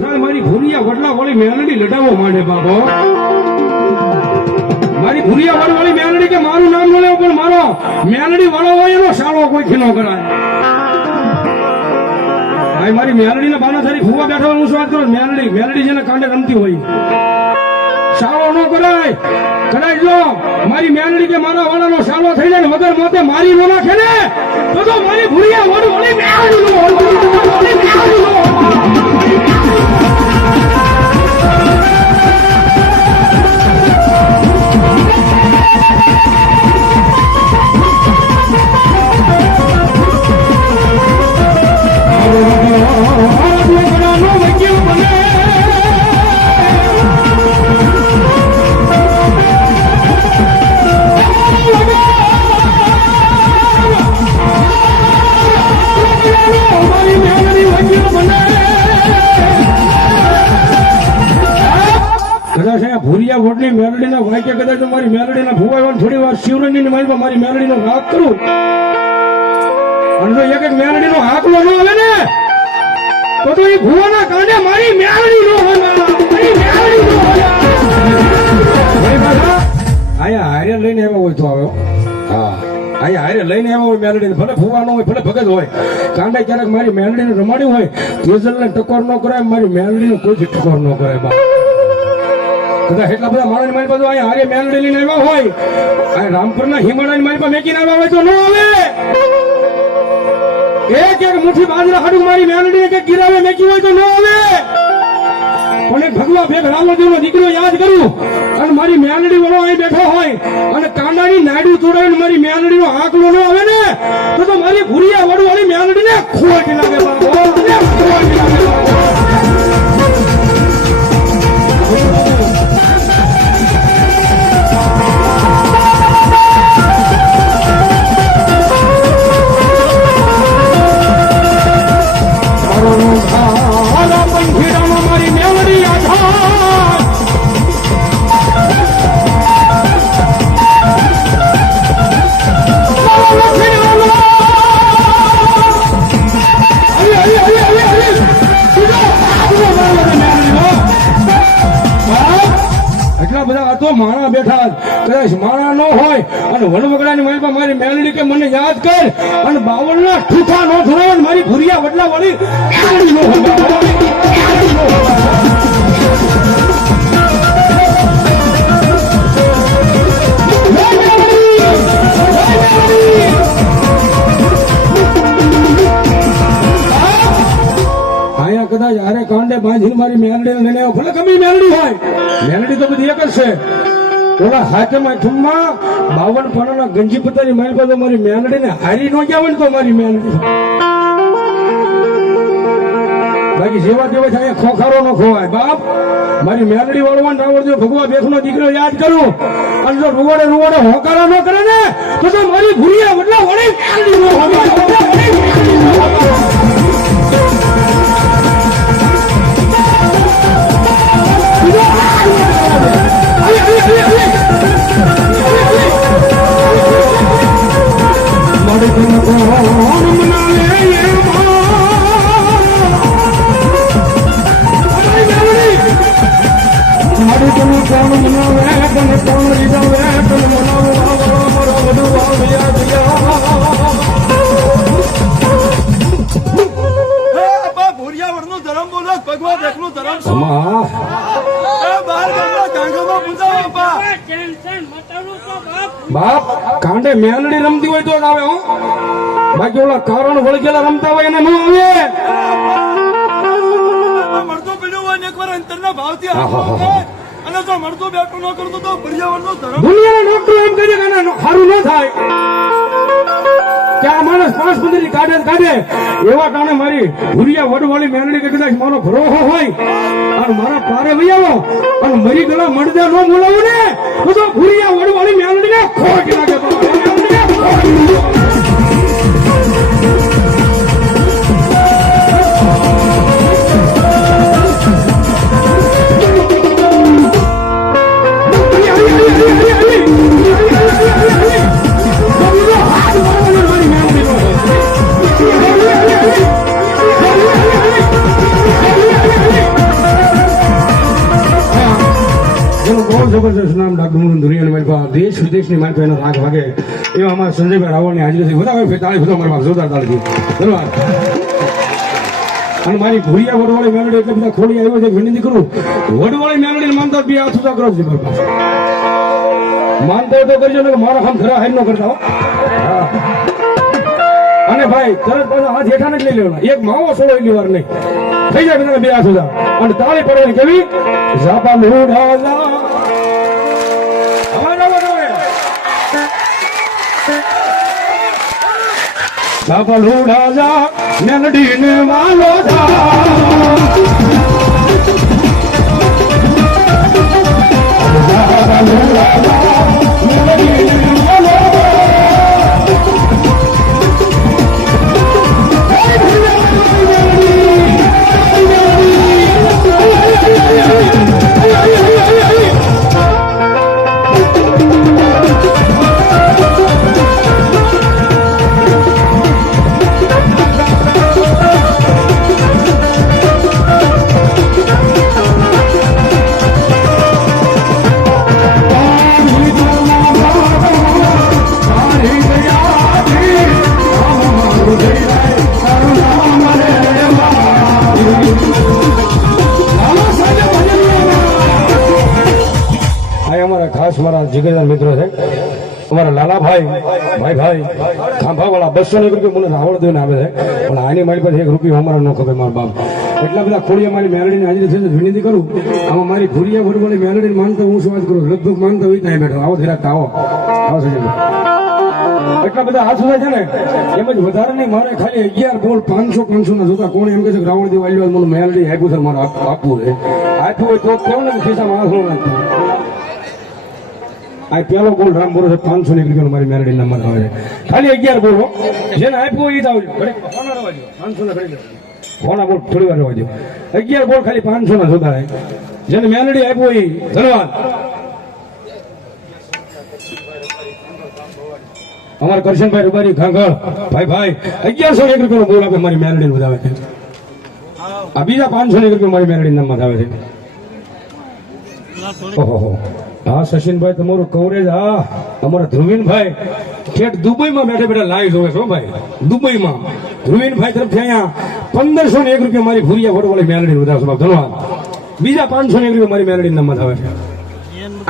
મારી ભૂરિયા વડલા વાળી મેલડી લડાવવા માંડે બાબો. મારી ભૂરિયા વડ વાળી મેલડી કે મારું નામ ન લેવું પણ મારો મેલડી વાળો હોય એનો સાળો કોઈ ન કરાય. ભાઈ મારી મેલડી ના બાના થારી ફુવા બેઠો હું શું વાત કરું. મેલડી જેને કાંડે રમતી હોય સાળો ન કરાય. કદાચ જો મારી મેલડી કે મારા વાળાનો સાળો થઈ જાય વગર મોતે મારી નો નાખે ને તો મારી ભૂરિયા વડ વાળી મેલડી નો ભૂરિયા વોટની મેલડીના વાક્ય કદાચ મારી મેલડીના ફુવાઈ થોડી વાર શિવરંગની મારી મારી મેલડીનો રાગ કરું અને જો એક મેલડીનો હાકલો ન આવે ને તો એ ભુવાના કાંડે મારી મેલડી નો આયા હારે લઈને આવ્યા હોય તો આવ્યો. હા આયા હારે લઈને આવ્યા હોય મેલડીને ભલે ફુવા ન હોય ભલે ભગત હોય કાંડે ક્યારેક મારી મેલડીને રમાડી હોય તેજલને ટકોર ન કરાય મારી મેલડીને કોઈ ટકોર ન કરાય બા. એટલા બધા માણસ મારી પાસે અહીંયા હારે મેલડી લઈને આવ્યા હોય રામપુરના હિમાલય મારી પાસે મેકીને આવ્યા હોય તો ન આવે. એક મુઠ્ઠી બાજરા હાડું મારી મેલડીને કે ગિરાવે મેકી હોય તો ન આવે. પણ એક ભગવા ભેગ રામદેવનો દીકરો યાદ કરું અને મારી મેલડી વાળો અહીં બેઠો હોય અને કાંડાની નાડું તોડાવીને મારી મેલડીનો આંકલો ન આવે ને તો મારી ભૂરિયા વડું વાળી મેલડીને ખોટ લાગે બાબો, ખોટ લાગે. માણા બેઠા કદાચ માણા ન હોય અને વનવગડાની મારી મારી મેલડી કે મને યાદ કર અને 52 ના ઠૂઠા નો ધરાવ મારી ભૂરિયા વડલા વાળી મેલડી નો આયા કદાચ હારે કાંડે બાંધીને મારી મેલડી લઈને ભલે ગમે મેલડી હોય મેલડી તો બધી એક જ છે. ઓલા હાથમાં ઠુમ્મા 52 પાનાના ગંજી પતાની મારી પાસે મારી મેલડીને હારી ન ગયા હોય તો મારી મેલડી બાકી જેવા તેવા થાય ખોખારો ન ખોવાય બાપ. મારી મેલડી વાળવાન રાવણ ભગવા બેખનો દીકરો યાદ કરું અને જો રૂવડે હોકારો ન કરે ને તો મારી ભૂરિયા વડલા વળી મેલડી નો બાપ કાંડે મેલડી રમતી હોય તો આવે હો બાકી ઓલા કારણ વળગેલા રમતા હોય એને ન આવે. મળતો પીડ્યો હોય ને એકવાર અંતરના ભાવથી અને જો મળતો બેઠો ન કરતો તો પર્યાવરણનો ધર્મ દુનિયાના ડોક્ટર એમ કહે કે સારું ન થાય કે આ માણસ 5 15 કાઢે એવા કારણે મારી ભૂરિયા વડવાળી મેલડી કે કદાચ મારો ભરોહો હોય અને મારા પારે વહી આવો અને મરી ગયેલા મળદે ન બોલાવું ને તો ભૂરિયા વડવાળી મેલડીને ખોટ લાગે. બહુ જબરજસ્ત નામ ડાકડું દુનિયાની માલપા દેશ વિદેશની માલપા એનો રાગ વાગે એવા અમારા સંજયભાઈ રાવળની હાજરી બધા તાળી બધા મારા જોરદાર તાળી ધન્યવાદ. અને મારી ભૂરિયા વડવાળી મેલડી એટલે બધા ખોલી આવ્યો છે વિનંતી કરું વડવાળી મેલડી માનતા બે હાથ સુધા કરો છો માનતા હોય તો કરજો ને મારા કામ ખરા હાઈ ન કરતા હો. અને ભાઈ તરત પાછા હાથ હેઠા જ લઈ લેવાના એક માવો સોળો એટલી વાર નહીં થઈ જાય બધા બે હાથ સુધા અને તાળી પડવાની કેવી ઝાપા લુડા ઝાપલુડા જા મેલડી ને વાલો મારા જીગરદાર મિત્રો છે અમારા લાલાભાઈ ભાઈ ખાંભા વાળા 200 રૂપિયા મને રાવળ દઈને આવે છે પણ આની મારી પાસે 1 રૂપિયો અમારા ન ખબર મારા બાપ એટલા બધા ખોડિયા મારી મેલડીની હાજરી છે વિનંતી કરું આમાં મારી ખોડિયા વડવાળી મેલડીને માનતો હું શું વાત કરું લગભગ માનતો હોય ત્યાં બેઠો આવો ધીરાક આવો એટલા બધા હાથ સુધા છે ને એમ જ વધારે નહીં મારે ખાલી 11 બોલ 500 ના જોતા કોણ એમ કે છે રાવળ દેવ વાલ્યો મને મેલડી આપ્યું છે મારે આપવું છે આપ્યું હોય તો કેવું ને ખિસ્સામાં હાથ ન નાખતું આ પેલો બોલ રામ બોલો છે 500 રૂપિયા મારી મેલડી નંબર આવે છે ખાલી 11 બોલો જેને આપ્યો એ થાવ 500 ના કરી કોના બોલ થોડી વાર રહેવા દો 11 બોલ ખાલી 500 ના જોતા જેને મેલડી આપ્યો એ ધન્યવાદ. અમારા કરશનભાઈ રૂબારી ખાંગળ ભાઈ 1101 રૂપિયા બોલ આપે મારી મેલડી વધાવે છે આ બીજા 500 રૂપિયા મારી મેલડી નંબર આવે છે. ઓહો હા સચિનભાઈ તમારું કવરેજ હા અમારા ધ્રુવીનભાઈ ઠેઠ દુબઈમાં બેઠા બેઠા લાઈવ જોવે છો ભાઈ દુબઈમાં ધ્રુવીનભાઈ તરફથી અહીંયા 1501 રૂપિયા મારી ભૂરિયા વડવાળી મેલડી વધારશો ધન્યવાદ. બીજા 501 રૂપિયા મારી મેલડી નંબર આવે છે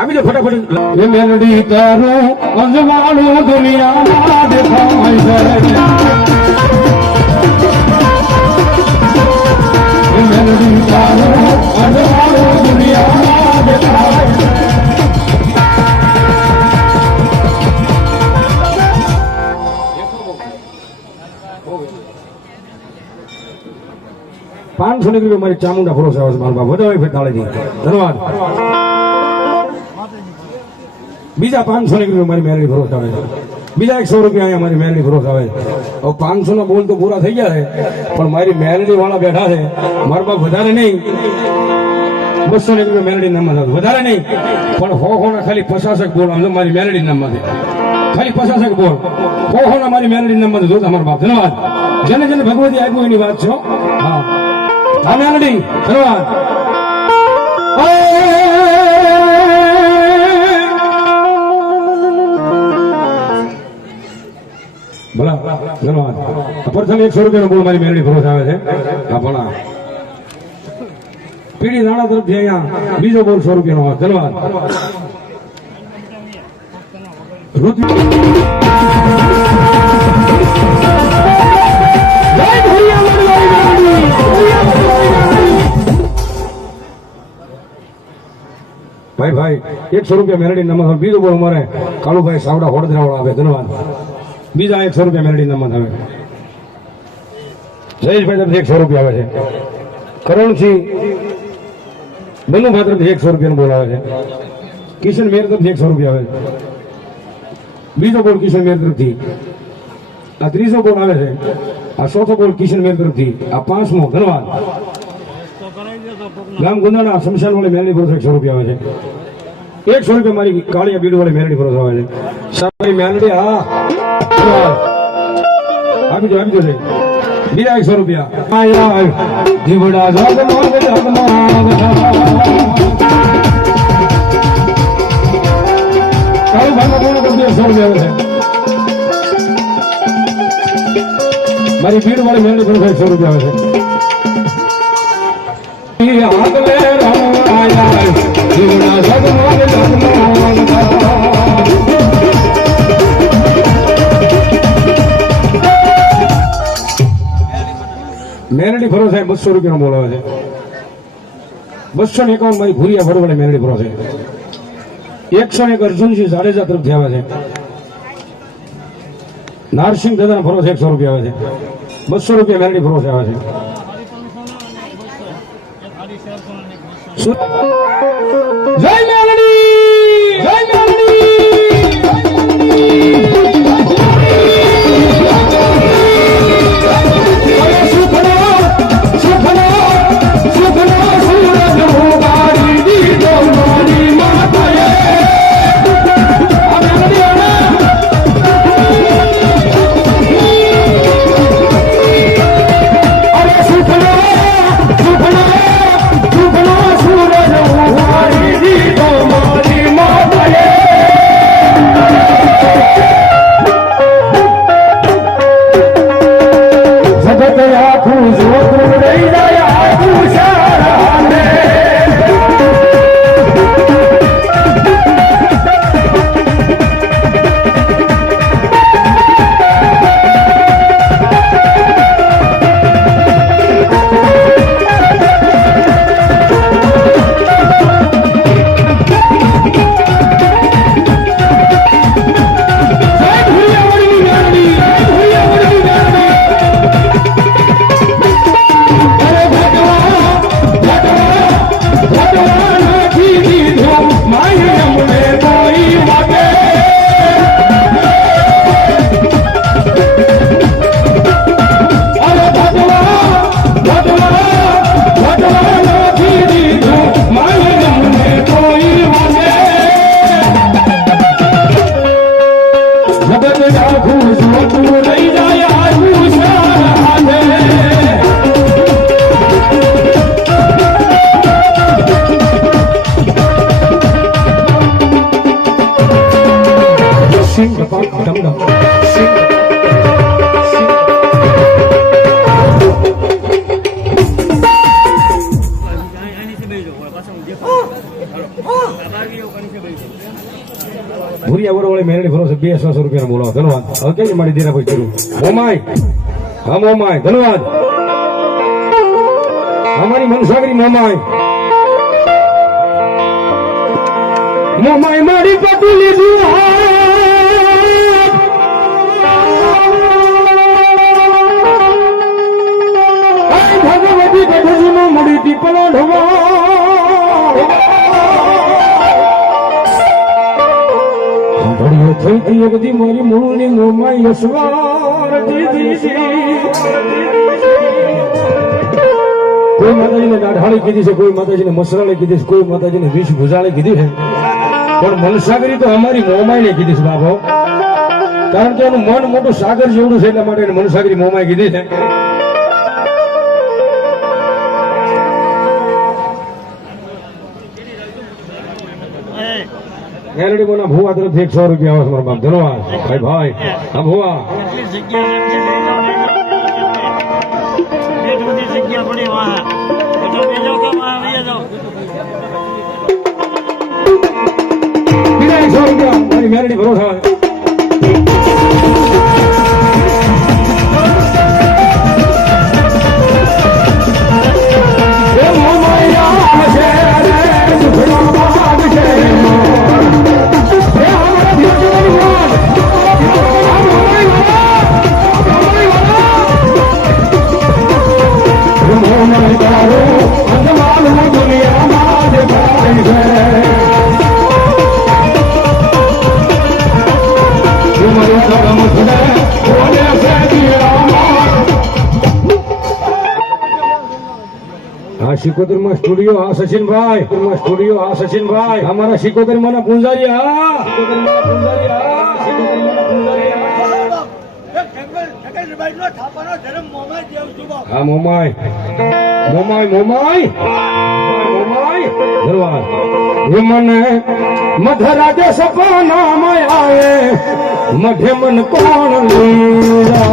આપી દો ફટાફટ. એ મેલડી તારું અજવાળું દુનિયામાં દેખાય છે એ મેલડી તારું અજવાળું દુનિયામાં દેખાય છે. 500 રૂપિયા મારી ચામુંડા ભરોસે આવે છે મારા બાપ વધારે ફેટાળે ધન્યવાદ. બીજા 500 રૂપિયા મારી મેલડી ભરોસે આવે છે બીજા 100 રૂપિયા અહીંયા મારી મેલડી ભરોસે આવે છે. હવે 500 ના બોલ તો પૂરા થઈ ગયા છે પણ મારી મેલડી વાળા બેઠા છે મારા બાપ વધારે નહીં 200 રૂપિયા મેલડી નામમાં થાય વધારે નહીં પણ હો ના ખાલી 50 બોલ આમ મારી મેલડી નામમાં ખાલી 50 બોલ હો ના મારી મેલડી નામમાં જોતા મારા બાપ ધન્યવાદ. જેને જેને ભગવતી આપ્યું એની વાત છો હા હા મેલડી ધન્યવાદ. ભલા ધન્યવાદ. પ્રથમ 100 રૂપિયાનો બોલ મારી મેલડી ભરોસે આવે છે હા ભલા. પીડી રાણા તરફથી અહીંયા બીજો બોલ 100 રૂપિયાનો આવે ધન્યવાદ. ભાઈ 100 રૂપિયા મેલડી નંબર બીજો બોલ અમારે કાળુભાઈ સાવડા હોડદરાવાળા આવે ધન્યવાદ. બીજા 100 રૂપિયા મેલડી નંબર આવે જયેશભાઈ તરફથી 100 રૂપિયા આવે છે. કરણસિંહ બનુભા તરફથી 100 રૂપિયાનો બોલ આવે છે. કિશન મેર તરફથી 100 રૂપિયા આવે છે. બીજો બોલ કિશન મેર તરફથી આ ત્રીજો બોલ આવે છે. આ ચોથો બોલ કિશન મેર તરફથી આ 5મો ધન્યવાદ. ગામ ગુંદાણા શમશાન વાળી મેલડી ભરોસે 100 રૂપિયા આવે છે. 100 રૂપિયા મારી કાળિયા બીડ વાળી મેલડી ભરોસે આવે છે. સારી મેલડી હા આપી દો છે. બીજા 100 રૂપિયા જીવડા મારી ભીડ વાળી મેળવી ભરભાઈ 100 રૂપિયા આવે છે આગલે રમાયા જીવના જગમગ મેરડી ભરો સાહેબ 200 રૂપિયા બોલાવે છે 251 મારી ભૂરિયા ભરવાડે મેરડી ભરો છે 101 અર્જુનસિંહ જાડેજા તરફથી આવે છે નારસિંહ દાદા ભરો 100 રૂપિયા આવે છે 200 રૂપિયા મેરડી ભરો આવે છે જય મેરડી જય મેરડી ભૂરિયા વરોવાળી મેરડી ભરો છે 200 રૂપિયા બોલાવો ધન્યવાદ હવે કેમ મારી દેરા પછી કરું મોમાય હા મોમાય ધન્યવાદ અમારી મનસાગરી મોમાય મોમાય મારી પટી લીધું ભગવતી કઠોજીનો મળી ટીપલો ઢવા થઈ ગઈ બધી મારી મૂળની મોમાં યશવાર કોઈ માતાજીને દાઢાળી કીધી છે કોઈ માતાજીને મસરાળી કીધી છે કોઈ માતાજીને વિષ ભુજાળી કીધી છે પણ મનસાગરી તો અમારી મોમાઈને કીધી છે બાબો કારણ કે એનું મન મોટું સાગર જેવડું છે એટલા માટે મનસાગરી મોમાએ કીધી છે મેલડી બોના ભુવા તરફથી 100 રૂપિયા આવે મારા બાપ ધન્યવાદ ભાઈ ભાઈ હા ભુવા જગ્યા પડી વાહ બીજા 100 રૂપિયા મારી મેલડી ભરોસા શિકોતર માં સ્ટુડિયો હા સચિનભાઈ અમારા શિકોતર માં પૂંજારી હા મોમાય ધન્યવાદ મને મધરાજે સપનામાં આવે મધ્ય મન કોણ લીલા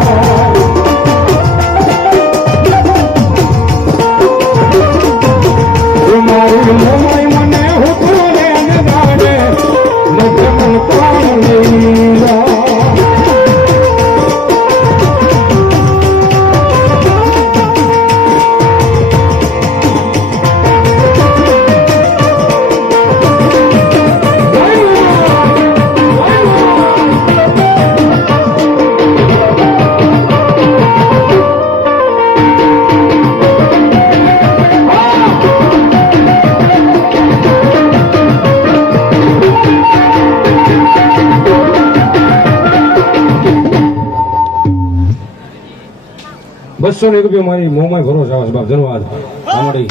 રૂપિયા મારી મોંમાં ભરોસો આવે છે બાપ ધન્યવાદ આમડી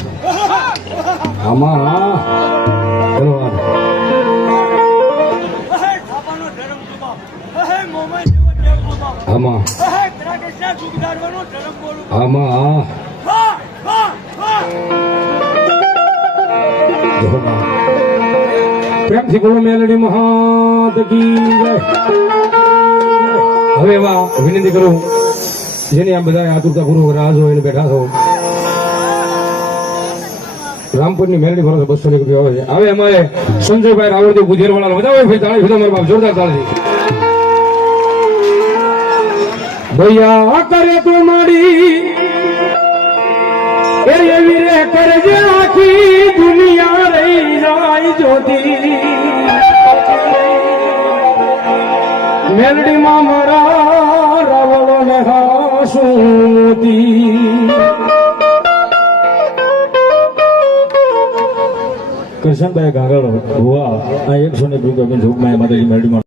આમાં ધન્યવાદ છાપાનો ધર્મ તો બાપ મોમાઈ જેવો ટેવ તો બાપ આમાં ગ્રાહકના સુખદારવાનો ધર્મ બોલું આમાં હા હા હા પ્રેમથી બોલો મેલડી મહાત કી જય હવે એવા વિનંતી કરું જેની આ બધા આતુરતા પૂર્વક રાહ જોઈને બેઠા છો રામપુરની મેલડી ભરો 200 રૂપિયા આવે છે હવે અમારે સંજયભાઈ રાવળદેવ ગુજરવાળા વધાવો ભાઈ તાળી સુધી અમારા બાપ જોરદાર તાળી ભૈયા કરે તો મારી એ એવી રે કરજે આખી દુનિયા રહી જાય જોતી મેલડીમાં મારા રાવળો ને હાસુતી કરશનભાઈ ગાગળ હોવા આ 100 રૂપિયા માતાજી મેલડીમાં